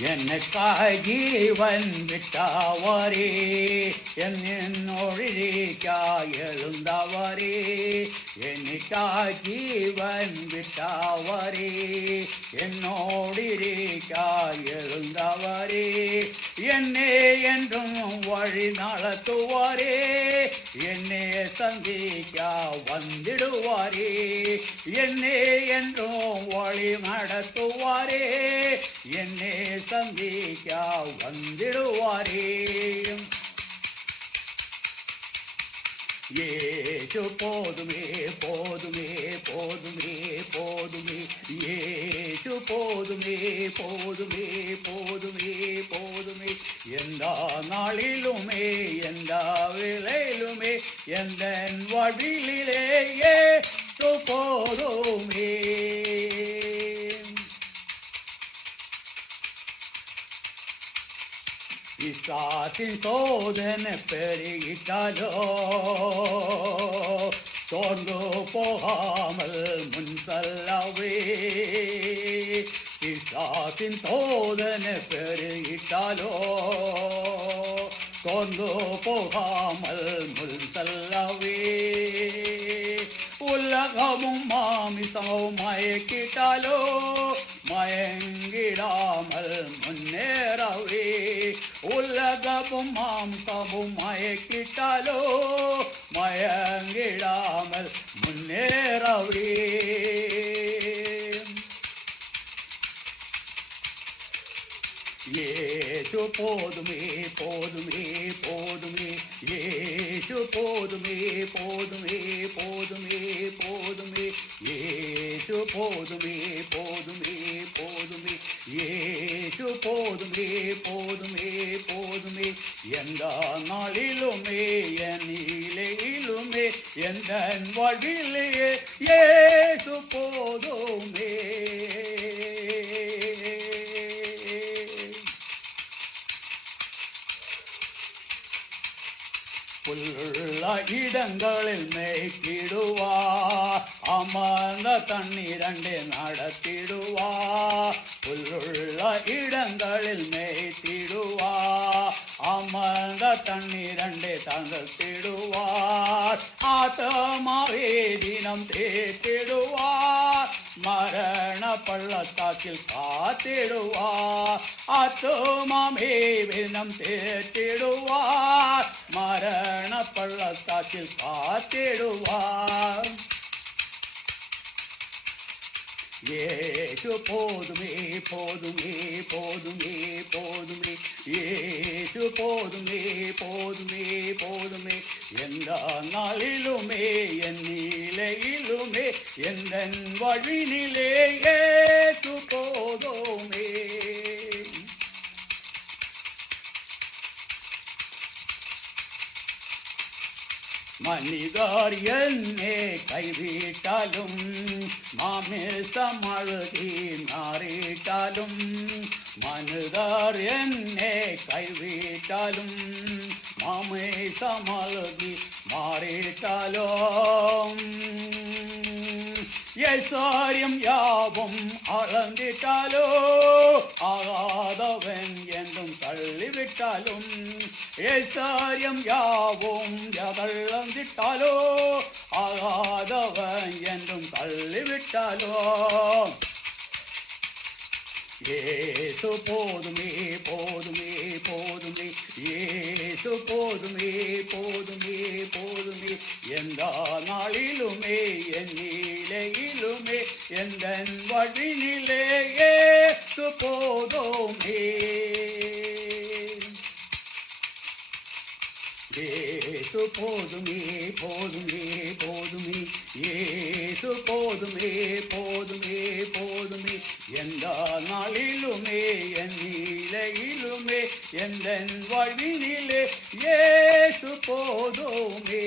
எனக்காய் ஜீவன் விட்டவரே என்னொழிக்காய் எழுந்தவரே எனக்காய் ஜீவன் விட்டவரே என்னோடிக்காய் எழுந்தவரே என்னே என்றும் வழி நடத்துவாரே என்னே சந்திக்க வந்திடுவாரே என்னே என்றும் வழி நடத்துவாரே என்னே சந்திக்க வந்திடுவாரே ஏசு போதுமே போதுமே போதுமே போதுமே ஏசு போதுமே போதுமே போதுமே போதுமே எந்த நாளிலுமே எந்த வேளையிலுமே எந்த வழியிலே ஏசு போதுமே பிசாசின் சோதனை பெருகிட்டாலோ சோர்ந்து போகாமல் முன் செல்லவே பிசாசின் சோதனை பெருகிட்டாலோ சோர்ந்து போகாமல் முன் செல்லவே உலகமும் மாமிசமும் மயக்கிட்டாலோ மயங்கிடாமல் முன்னேறவே உலகமும் மாம்சமும் மயக்கிட்டாலோ மயங்கிடாமல் முன்னேறவே ஏசு போதுமே போதுமே போதுமே ஏசு போதுமே போதுமே போதுமே போதுமே ஏசு போதுமே போதுமே போதுமே ஏசு போதுமே போதுமே போதுமே எந்த நாளிலுமே என் நிலையிலுமே எந்த வழியிலே ஏசு போதுமே புல்லுள்ள இடங்களில் மேய்க்கிடுவார் அமர்ந்த தண்ணீரண்டே நடத்திடுவார் புல்லுள்ள இடங்களில் மேய்த்திடுவார் அமர்ந்த தண்ணீரண்டே தந்திடுவார் ஆத்மாவே தினம் தேற்றிடுவார் மரண பள்ளத்தாக்கில் காத்திடுவார் ஆத்மாவே தினம் தேற்றிடுவார் மரண பள்ளத்தாக்கில் காத்திடுவார் ஏசு போதுமே போதுமே போதுமே போதுமே ஏசு போதுமே போதுமே போதுமே எந்த நாளிலுமே என் நிலையிலுமே எந்த வழியிலே ஏசு போதுமே மனிதர் என்னை கைவிட்டாலும் மாமிசம் அழுதி மாறிட்டாலும் மனிதர் என்னை கைவிட்டாலும் மாமிசம் அழுதி மாறிட்டாலும் ஐஸ்வர்யம் யாவும் அளந்திட்டாலோ ஆகாதவன் என்றும் தள்ளிவிட்டாலும் ஐஸ்வர்யம் யாவும் அளந்திட்டாலோ ஆகாதவன் என்றும் தள்ளிவிட்டாலோ ஏசு போதுமே போதுமே போதுமே ஏசு போதுமே போதுமே போதுமே எந்த நாளிலுமே என் நிலையிலுமே எந்த வழியிலே ஏசு போதுமே ஏசு போதுமே போதுமே போதுமே ஏசு போதுமே போதுமே போதுமே எந்த நாளிலுமே என் நிலையிலுமே எந்த வழியிலே ஏசு போதுமே